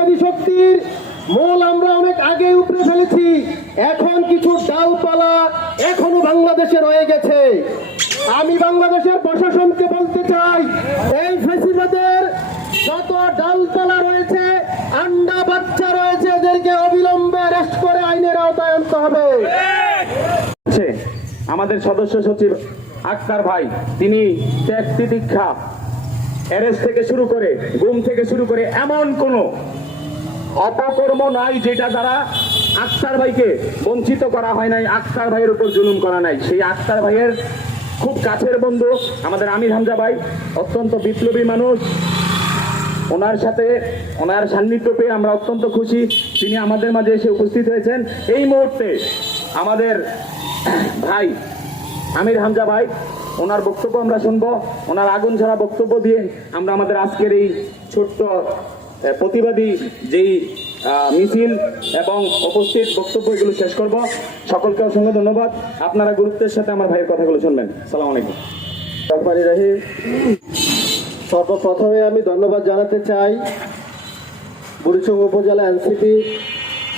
ফেসিবাদী শক্তির মূল আমরা অনেক আগে উপরে ফেলেছি। এখন কিছু ডালপালা এখনও বাংলাদেশে রয়ে গেছে। আমি বাংলাদেশের প্রশাসনকে বলতে চাই, এই ফেসিবাদের যত ডালপালা রয়েছে, আন্ডা বাচ্চা রয়েছে, এদেরকে অবিলম্বে অ্যারেস্ট করে আইনের আওতায় আনতে হবে। আমাদের সদস্য সচিব আক্তার ভাই, তিনি ত্যাগ তিতিক্ষা অ্যারেস্ট থেকে শুরু করে, গুম থেকে শুরু করে এমন কোন অপকর্ম নাই, যেটা দ্বারা আক্তার ভাইকে বঞ্চিত করা হয় নাই, আক্তার ভাইয়ের উপর জুলুম করা নাই। সেই আক্তার ভাইয়ের খুব কাছের বন্ধু, আমাদের আমির হামজা ভাই, অত্যন্ত বিপ্লবী মানুষ। ওনার সাথে, ওনার সান্নিধ্য পেয়ে আমরা অত্যন্ত খুশি। তিনি আমাদের মাঝে এসে উপস্থিত হয়েছেন। এই মুহূর্তে আমাদের ভাই, আমির হামজা ভাই, ওনার বক্তব্য আমরা শুনব। ওনার আগুন ছাড়া বক্তব্য দিয়ে আমরা আমাদের আজকের এই ছোট্ট প্রতিবাদী যেই মিছিল এবং উপস্থিত বক্তব্য এগুলো শেষ করব। সকলকে অসংখ্য ধন্যবাদ। আপনারা গুরুত্বের সাথে আমার ভাইয়ের কথাগুলো শুনবেন। সালাম আলাইকুম। সর্বপ্রথমে আমি ধন্যবাদ জানাতে চাই বুড়িচং উপজেলা এনসিপি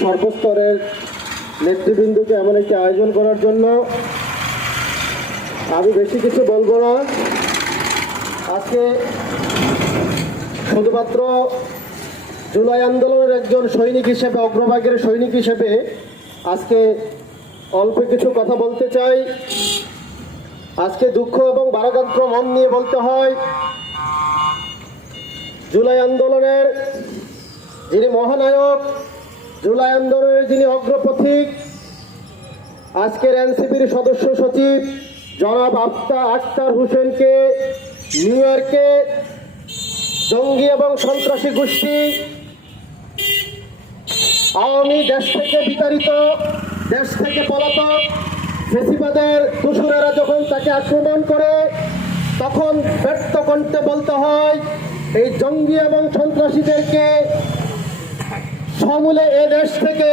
সর্বস্তরের নেতৃবৃন্দকে এমন একটি আয়োজন করার জন্য। আমি বেশি কিছু বলব না। আজকে শুধুমাত্র জুলাই আন্দোলনের একজন সৈনিক হিসেবে, অগ্রভাগের সৈনিক হিসেবে আজকে অল্প কিছু কথা বলতে চাই। আজকে দুঃখ এবং বারাকান্ত্র মন নিয়ে বলতে হয়, জুলাই আন্দোলনের যিনি মহানায়ক, জুলাই আন্দোলনের যিনি অগ্রপথিক, আজকের এনসিপির সদস্য সচিব জনাব আফতা আক্তার হোসেনকে, নিউ ইয়র্কে জঙ্গি এবং সন্ত্রাসী গোষ্ঠী আওয়ামী দেশ থেকে বিতাড়িত, দেশ থেকে পলাতক ফেসিবাদের দোসরেরা যখন তাকে আক্রমণ করে, তখন ব্যর্থ কণ্ঠে বলতে হয়, এই জঙ্গি এবং সন্ত্রাসীদেরকে সমূলে এ দেশ থেকে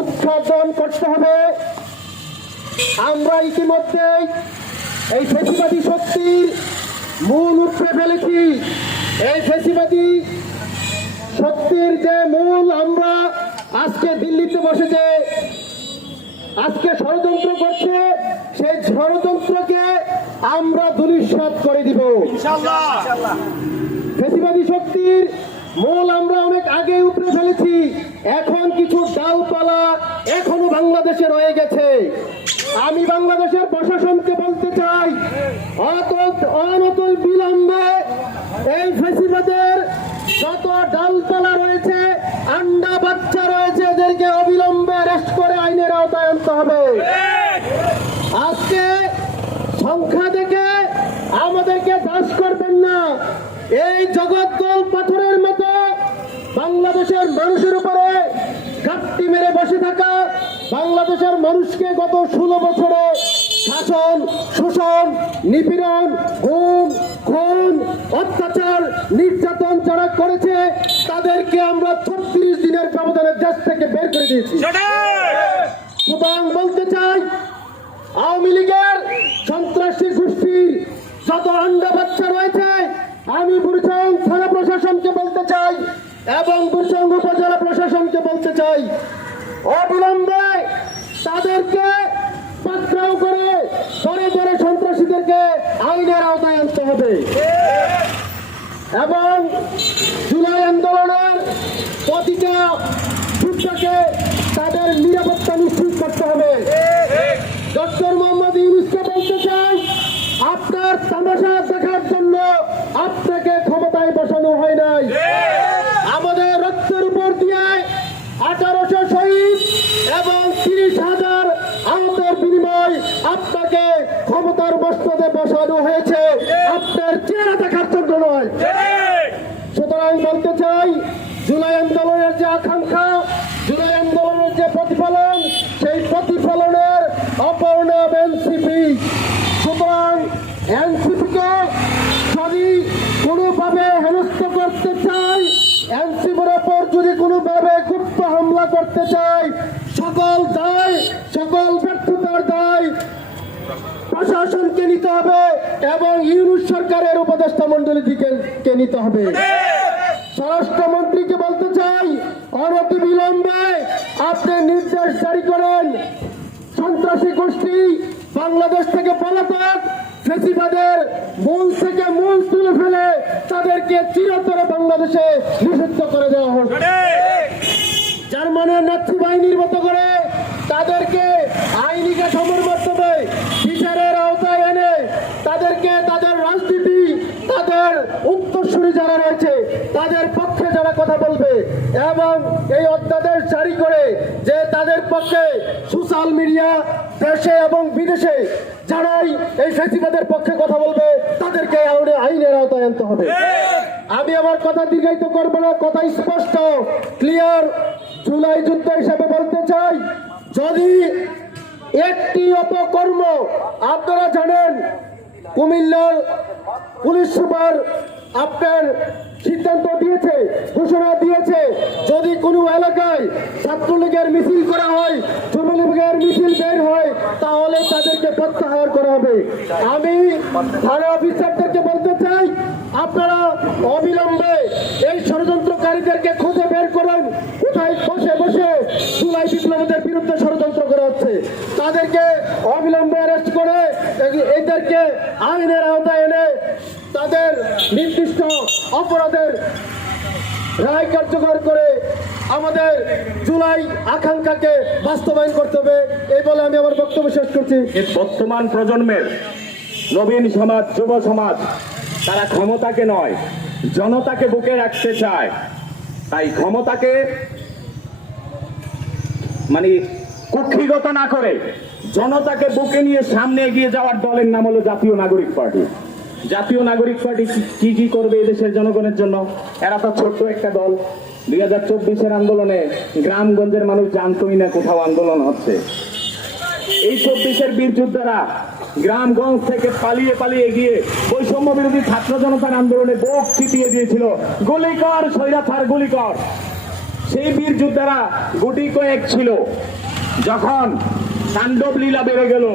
উৎসাদন করতে হবে। আমরা ইতিমধ্যেই এই ফেসিবাদী শক্তির মূল উপড়ে ফেলেছি। এই ফেসিবাদী শক্তির যে মূল আমরা আজকে দিল্লিতে বসেছে আজকে ষড়যন্ত্র করছে সেই ষড়যন্ত্রকে আমরা দুলিশ্বাত করে দিব। ফেসিবাদী শক্তির মূল আমরা অনেক আগে উপরে ফেলেছি এখন কিছু ডালপালা এখনও বাংলাদেশে রয়ে গেছে। আমি বাংলাদেশের প্রশাসনকে বলতে চাই অত অনতল বিলম্বে এই ফেসিবাদের যত ডালপালা রয়েছে, আন্ডা বাচ্চা রয়েছে, এদেরকে অবিলম্বে অ্যারেস্ট করে আইনের আওতায় আনতে হবে। আজকে সংখ্যা দেখে আমাদেরকে দাস করবেন না। এই জগদ্দল পাথরের মতো বাংলাদেশের মানুষের উপরে ঘাটতি মেরে বসে থাকা বাংলাদেশের মানুষকে গত ষোলো বছরে শাসন, শোষণ, নিপীড়ন, গুম, খুন, অত্যাচার, নির্যাতন যারা করেছে, তাদেরকে আমরা ছত্রিশ দিনের ব্যবধানে দেশ থেকে বের করে দিয়েছি। সুতরাং বলতে চাই, আওয়ামী লীগের সন্ত্রাসী গোষ্ঠীর যত আন্ডা বাচ্চা রয়েছে, আমি বুড়িচং থানা প্রশাসনকে বলতে চাই এবং বুড়িচং উপজেলা প্রশাসনকে বলতে চাই, অবিলম্বে তাদেরকে পাকড়াও করে ধরে ধরে সন্ত্রাসীদেরকে আইনের আওতায় আনতে হবে। এবং জুলাই আন্দোলনের প্রতিটা যুদ্ধকে তাদের নিরাপত্তা নিশ্চিত করতে হবে। ডক্টর মোহাম্মদ ইউনুসকে বলতে চাই, আপনার তামাশা দেখার জন্য আপনাকে ক্ষমতায় বসানো হয় নাই আমাদের রক্তের উপর দিয়ে আঠারোশো শহীদ এবং তিরিশ হাজার আহতের বিনিময় আপনাকে ক্ষমতার বস্ত্রতে বসানো হয়েছে। আপনার চেহারা দেখার জন্য নয়। সুতরাং বলতে চাই, জুলাই আন্দোলনের যে আকাঙ্ক্ষা, জুলাই আন্দোলনের যে প্রতিফলন, সেই প্রতিফলনের অপর্ণব এনসিপি। সুতরাং এনসিপিকে যদি কোনোভাবে হেনস্থ করতে চাই, এনসিপির ওপর যদি কোনোভাবে গুপ্ত হামলা করতে চাই সকল দায়, সকল ব্যর্থতার দায় প্রশাসনকে নিতে হবে এবং ইউনুস সরকারের উপদেষ্টা মন্ডলীকে নিতে হবে। স্বরাষ্ট্রমন্ত্রীকে বলতে চাই অনতি বিলম্বে আপনি নির্দেশ জারি করেন। সন্ত্রাসী গোষ্ঠী বাংলাদেশ থেকে পলাতক ফেসিবাদের মূল থেকে মূল তুলে ফেলে তাদেরকে চিরতরে বাংলাদেশে নিষিদ্ধ করে দেওয়া হোক। জার্মানের নাৎসি বাহিনীর মতো করে তাদেরকে আইনি কাঠামোর মাধ্যমে বিচারের আওতায় এনে তাদেরকে তাদের রাজনীতি তাদের উত্তরসূরি যারা রয়েছে তাদের পক্ষে যারা কথা বলবে এবং এই অধ্যাদেশ জারি করে যে তাদের পক্ষে সোশ্যাল মিডিয়া দেশে এবং বিদেশে যারাই এই ফেসিবাদের পক্ষে কথা বলবে তাদেরকে আইনে- আইনের আওতায় আনতে হবে। আমি আমার কথা দীর্ঘায়িত করব না কথা স্পষ্ট ক্লিয়ার জুলাই যুদ্ধ হিসেবে বলতে চাই, যদি একটি অপকর্ম আপনারা জানেন, কুমিল্লার পুলিশ সুপার আপনার সিদ্ধান্ত দিয়েছে, ঘোষণা দিয়েছে, যদি কোনো এলাকায় ছাত্রলীগের মিছিল করা হয়, যুবলীগের মিছিল বের হয়, তাহলে তাদেরকে প্রত্যাহার করা হবে। আমি থানা অফিসারদেরকে বলতে চাই, আপনারা অবিলম্বে এই ষড়যন্ত্রকারীদেরকে খুঁজে বের করুন। কোথায় বসে বসে জুলাই বিপ্লবীদের বিরুদ্ধে ষড়যন্ত্র করা হচ্ছে তাদেরকে অবিলম্বে অ্যারেস্ট করে এদেরকে আইনের আওতায় এনে তাদের নির্দিষ্ট অপরাধের রায় কার্যকর করে আমাদের জুলাই আকাঙ্ক্ষাকে বাস্তবায়ন করতে হবে, এই বলে আমি আমার বক্তব্য শেষ করছি। বর্তমান প্রজন্মের নবীন সমাজ, যুব সমাজ, তারা ক্ষমতাকে নয়, জনতাকে বুকে রাখতে চায়। তাই ক্ষমতাকে মানে কুক্ষিগত না করে জনতাকে বুকে নিয়ে সামনে এগিয়ে যাওয়ার দলের নাম হলো জাতীয় নাগরিক পার্টি। জাতীয় নাগরিক পার্টি কি- কি করবে এদেশের জনগণের জন্য? এরা তো ছোট্ট একটা দল। দুই হাজার চব্বিশের আন্দোলনে গ্রামগঞ্জের মানুষ জানতই না কোথাও আন্দোলন হচ্ছে। এই চব্বিশের বীর যোদ্ধারা গ্রামগঞ্জ থেকে পালিয়ে পালিয়ে গিয়ে বৈষম্য বিরোধী ছাত্র জনতার আন্দোলনে বুক চিতিয়ে দিয়েছিল। গুলি কর সৈরাথার গুলি কর সেই বীর যোদ্ধারা গুটি কয়েক ছিল। যখন তাণ্ডব লীলা বেড়ে গেল,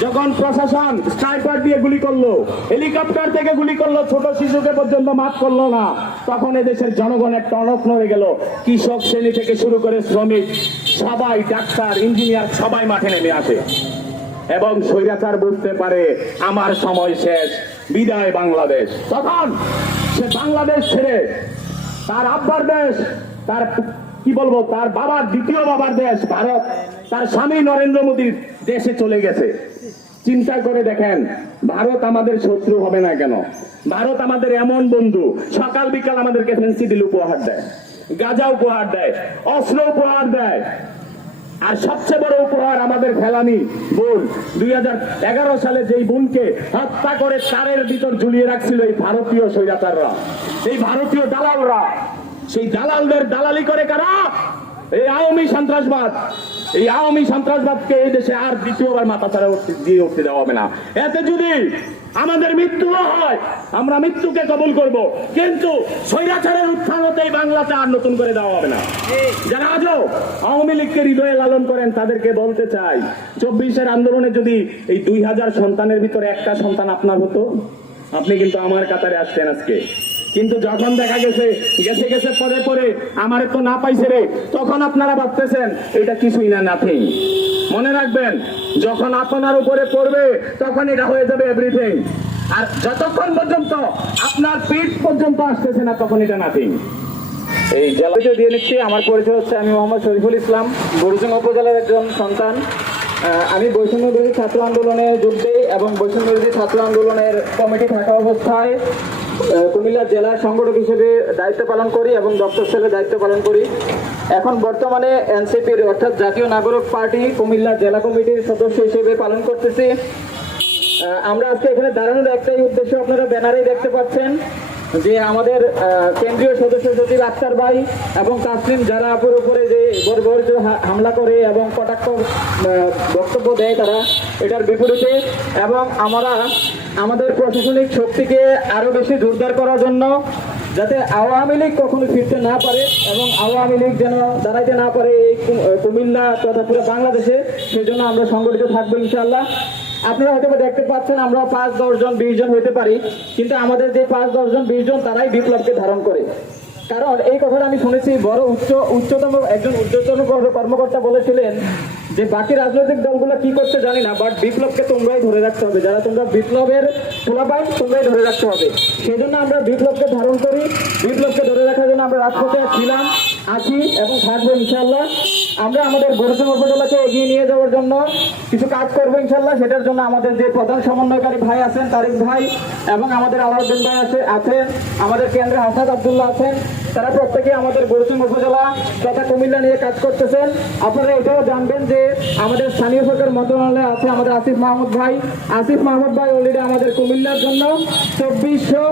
যখন প্রশাসন স্নাইপার দিয়ে গুলি করল, হেলিকপ্টার থেকে গুলি করল, ছোট শিশুকে পর্যন্ত মাফ করল না, তখন এদেশের জনগণের টনক নড়ে গেল। কৃষক শ্রেণি থেকে শুরু করে শ্রমিক, সবাই, ডাক্তার, ইঞ্জিনিয়ার, সবাই মাঠে নেমে আসে। এবং স্বৈরাচার বুঝতে পারে, আমার সময় শেষ, বিদায় বাংলাদেশ। তখন সে বাংলাদেশ ছেড়ে তার আব্বার দেশ, তার কি বলব? তার বাবার দ্বিতীয় বাবার দেশ ভারত। তার স্বামী নরেন্দ্র মোদীর দেশে চলে গেছে। চিন্তা করে দেখেন, ভারত আমাদের শত্রু হবে না কেন? ভারত আমাদের এমন বন্ধু, সকাল বিকাল আমাদেরকে ফেন্সিডিল উপহার দেয়, গাঁজা উপহার দেয়, অস্ত্র উপহার দেয়। আর সবচেয়ে বড় উপহার আমাদের ফেলানি বোন, দুই হাজার এগারো সালে যেই বোনকে হত্যা করে তারের ভিতর ঝুলিয়ে রাখছিল এই ভারতীয় স্বৈরাচাররা এই ভারতীয় দালালরা। সেই দালালদের দালালি করে কারা? এই আওয়ামী সন্ত্রাসবাদ। এই আওয়ামী সন্ত্রাসবাদকে এই দেশে আর দ্বিতীয়বার মাথা ছাড়া দিয়ে উঠতে দেওয়া হবে না। এতে যদি আমাদের মৃত্যু হয়, আমরা মৃত্যুকে কবুল করব। কিন্তু স্বৈরাচারের উত্থান হতেই বাংলাতে আর নতুন করে দেওয়া হবে না। যারা আজও আওয়ামী লীগকে হৃদয়ে লালন করেন, তাদেরকে বলতে চাই, চব্বিশের আন্দোলনে যদি এই দুই হাজার সন্তানের ভিতরে একটা সন্তান আপনার হতো, আপনি কিন্তু আমার কাতারে আসতেন আজকে। কিন্তু যখন দেখা গেছে গেছে গেছে, পরে পরে আমার তো না পাইছে রে, তখন আপনারা ভাবতেছেন, এটা কিছুই না নাথিং মনে রাখবেন, যখন আপনার উপরে পড়বে, তখন এটা হয়ে যাবে এভরিথিং আর যতক্ষণ পর্যন্ত আপনার পিঠ পর্যন্ত আসতেছে না, তখন এটা নাথিং এই জেলা দিয়ে নিচ্ছি আমার পরিচয় হচ্ছে আমি মোহাম্মদ শরীফুল ইসলাম বরুজং উপজেলার একজন সন্তান। আমি বৈষম্য বিরোধী ছাত্র আন্দোলনে যোগ দিই এবং বৈষম্য বিরোধী ছাত্র আন্দোলনের কমিটি থাকা অবস্থায় কুমিল্লা জেলা সংগঠক হিসেবে দায়িত্ব পালন করি এবং দপ্তর সেলে দায়িত্ব পালন করি। এখন বর্তমানে এনসিপির অর্থাৎ জাতীয় নাগরিক পার্টি কুমিল্লা জেলা কমিটির সদস্য হিসেবে পালন করতেছি। আমরা আজকে এখানে দাঁড়ানোর একটাই উদ্দেশ্য, আপনারা ব্যানারেই দেখতে পাচ্ছেন। যে আমাদের কেন্দ্রীয় সদস্য সচিব আক্তার ভাই এবং তাসলিম যারা উপরে যে বর্বরিত হামলা করে এবং কটাক্ষ বক্তব্য দেয় তারা, এটার বিপরীতে এবং আমরা আমাদের প্রশাসনিক শক্তিকে আরও বেশি জোরদার করার জন্য যাতে আওয়ামী লীগ কখনো ফিরতে না পারে এবং আওয়ামী লীগ যেন দাঁড়াইতে না পারে এই কুমিল্লা তথা পুরো বাংলাদেশে, সেজন্য আমরা সংগঠিত থাকব ইনশাআল্লাহ। আপনারা হয়তো দেখতে পাচ্ছেন আমরা পাঁচ, দশ জন, বিশ জন হইতে পারি। কিন্তু আমাদের যে পাঁচ, দশ জন, বিশ জন, তারাই বিপ্লবকে ধারণ করে। কারণ এই কথাটা আমি শুনেছি, বড় উচ্চ, উচ্চতম একজন উচ্চতম কর্মকর্তা বলেছিলেন যে, বাকি রাজনৈতিক দলগুলো কি করছে জানি না বাট বিপ্লবকে তোমরাই ধরে রাখতে হবে। যারা তোমরা বিপ্লবের খোলাপাই তোমরাই ধরে রাখতে হবে। সেই জন্য আমরা বিপ্লবকে ধারণ করি। বিপ্লবকে ধরে রাখার জন্য আমরা রাজপথে ছিলাম। আছি এবং থাকব ইনশাল্লাহ আমরা আমাদের গরুসং উপজেলাকে এগিয়ে নিয়ে যাওয়ার জন্য কিছু কাজ করব ইনশাল্লাহ সেটার জন্য আমাদের যে প্রধান সমন্বয়কারী ভাই আছেন, তারিক ভাই, এবং আমাদের আলাউদ্দিন ভাই আছে, আছেন, আমাদের কেন্দ্রে হাসাদ আবদুল্লাহ আছেন। তারা প্রত্যেকে আমাদের গরুসিং উপজেলা তথা কুমিল্লা নিয়ে কাজ করতেছেন। আপনারা এটাও জানবেন যে আমাদের স্থানীয় সরকার মন্ত্রণালয়ে আছে আমাদের আসিফ মাহমুদ ভাই। আসিফ মাহমুদ ভাই অলরেডি আমাদের কুমিল্লার জন্য চব্বিশশো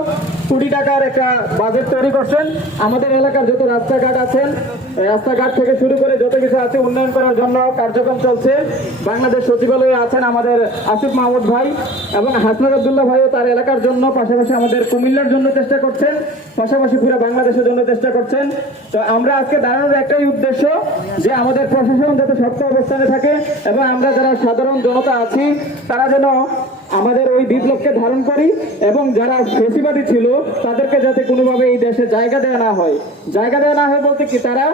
কোটি টাকার একটা বাজেট তৈরি করছেন। আমাদের এলাকার যত রাস্তাঘাট আছেন, রাস্তাঘাট থেকে শুরু করে যত কিছু আছে উন্নয়ন করার জন্য কার্যক্রম চলছে। বাংলাদেশ সচিবালয়ে আছেন আমাদের আসিফ মাহমুদ ভাই এবং হাসনাদ আবদুল্লাহ ভাইও তার এলাকার জন্য, পাশাপাশি আমাদের কুমিল্লার জন্য চেষ্টা করছেন। পাশাপাশি পুরো বাংলাদেশের জন্য চেষ্টা করছেন। তো আমরা আজকে দাঁড়ানোর একটাই উদ্দেশ্য যে আমাদের প্রশাসন যাতে শক্ত অবস্থানে থাকে এবং আমরা যারা সাধারণ জনতা আছি, তারা যেন আমাদের ওই বিপ্লবকে ধারণ করি এবং যারা ফেসিবাদী ছিল, তাদেরকে যাতে কোনোভাবে এই দেশে জায়গা দেওয়া না হয়। জায়গা দেওয়া না হয় বলতে কি, তারা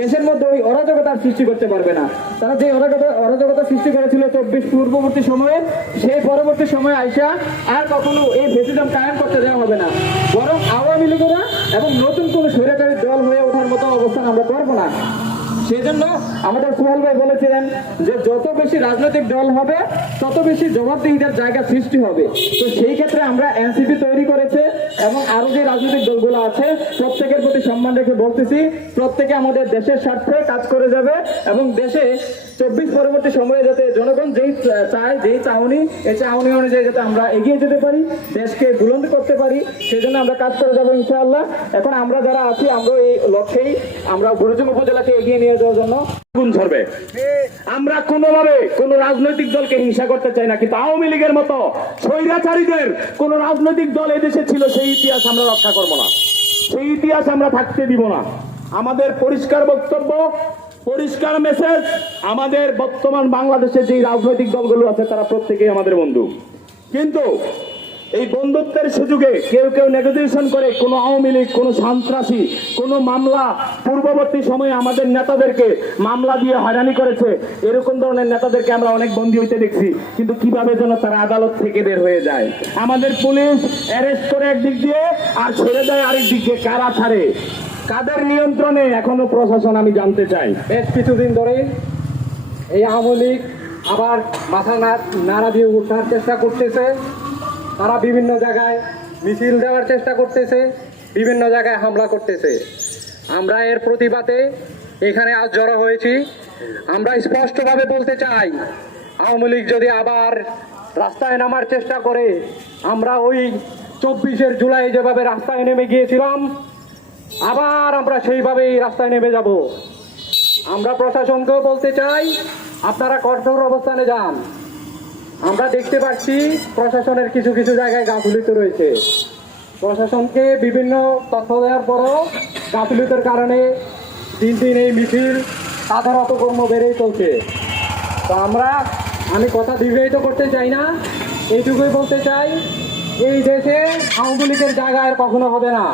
দেশের মধ্যে ওই অরাজকতার সৃষ্টি করতে পারবে না। তারা যে অরাজকতা অরাজকতা সৃষ্টি করেছিল চব্বিশ পূর্ববর্তী সময়ে, সেই পরবর্তী সময়ে আইসা আর কখনো এই ফেসিজম কায়েম করতে দেওয়া হবে না। বরং আওয়ামী লীগরা এবং নতুন কোনো স্বৈরাচারী দল হয়ে ওঠার মতো অবস্থান আমরা করব না। সেই জন্য আমাদের সোহেল ভাই বলেছিলেন যে যত বেশি রাজনৈতিক দল হবে, তত বেশি জবাবদিহিতার জায়গা সৃষ্টি হবে। তো সেই ক্ষেত্রে আমরা এনসিপি তৈরি করেছে এবং আরও যে রাজনৈতিক দলগুলো আছে, প্রত্যেকের প্রতি সম্মান রেখে বলতেছি, প্রত্যেকে আমাদের দেশের স্বার্থে কাজ করে যাবে এবং দেশে চব্বিশ পরবর্তী সময়ে যাতে জনগণ যেই চায়, যেই চাউনি, এই চাউনি অনুযায়ী যাতে আমরা এগিয়ে যেতে পারি, দেশকে বুলন্দ করতে পারি সেই জন্য আমরা কাজ করে যাব ইনশাআল্লাহ। এখন আমরা যারা আছি, আমরা এই লক্ষ্যেই আমরা গুরুজং উপজেলাকে এগিয়ে নিয়ে যাওয়ার জন্য আগুন ঝরবে। আমরা কোনোভাবে কোন রাজনৈতিক দলকে হিংসা করতে চাই না, কিন্তু আওয়ামী লীগের মতো স্বৈরাচারীদের কোন রাজনৈতিক দল এদেশে ছিল, সেই ইতিহাস আমরা রক্ষা করব না। সেই ইতিহাস আমরা থাকতে দিব না। আমাদের পরিষ্কার বক্তব্য পরিষ্কার মেসেজ আমাদের বর্তমান বাংলাদেশের যে রাজনৈতিক দলগুলো আছে, তারা প্রত্যেকেই আমাদের বন্ধু। কিন্তু এই বন্ধুত্বের সুযোগে কেউ কেউ নেগোসিয়েশন করে, কোনো আওয়ামী লীগ, কোনো সন্ত্রাসী, কোনো মামলা, পূর্ববর্তী সময়ে আমাদের নেতাদেরকে মামলা দিয়ে হয়রানি করেছে। এরকম ধরনের নেতাদেরকে আমরা অনেক বন্দী হইতে দেখছি, কিন্তু কীভাবে যেন তারা আদালত থেকে বের হয়ে যায়? আমাদের পুলিশ অ্যারেস্ট করে একদিক দিয়ে, আর ছেড়ে দেয় আরেক দিক দিয়ে। কারা ছাড়ে? কাদের নিয়ন্ত্রণে এখনও প্রশাসন আমি জানতে চাই? বেশ কিছুদিন ধরে এই আওয়ামী লীগ আবার মাথা নাড়া দিয়ে উঠার চেষ্টা করতেছে। তারা বিভিন্ন জায়গায় মিছিল দেওয়ার চেষ্টা করতেছে, বিভিন্ন জায়গায় হামলা করতেছে। আমরা এর প্রতিবাদে এখানে আজ জড়ো হয়েছি। আমরা স্পষ্টভাবে বলতে চাই, আওয়ামী লীগ যদি আবার রাস্তায় নামার চেষ্টা করে, আমরা ওই চব্বিশের জুলাই যেভাবে রাস্তায় নেমে গিয়েছিলাম আবার আমরা সেইভাবেই রাস্তায় নেমে যাব। আমরা প্রশাসনকেও বলতে চাই, আপনারা কঠোর অবস্থানে যান। আমরা দেখতে পাচ্ছি প্রশাসনের কিছু কিছু জায়গায় গাফুলিত রয়েছে। প্রশাসনকে বিভিন্ন তথ্য দেওয়ার পরও গাফুলিতের কারণে দিন দিন এই মিছিল তাদের অপকর্ম বেড়েই চলছে। তো আমরা, আমি কথা দীর্ঘায়িত করতে চাই না, এইটুকুই বলতে চাই, এই দেশে আওয়ামী লীগের আর কখনো হবে না।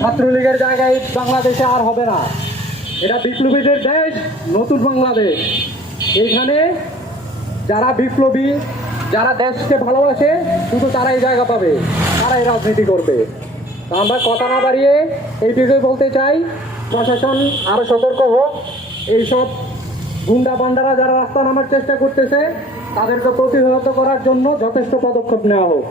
ছাত্রলীগের জায়গায় বাংলাদেশে আর হবে না। এটা বিপ্লবীদের দেশ, নতুন বাংলাদেশ। এইখানে যারা বিপ্লবী, যারা দেশকে ভালোবাসে, শুধু তারাই জায়গা পাবে, তারাই রাজনীতি করবে। আমরা কথা না বাড়িয়ে এই বিষয়ে বলতে চাই, প্রশাসন আরও সতর্ক হোক। এইসব গুন্ডা বান্ডারা যারা রাস্তা নামার চেষ্টা করতেছে, তাদেরকে প্রতিহত করার জন্য যথেষ্ট পদক্ষেপ নেওয়া হোক।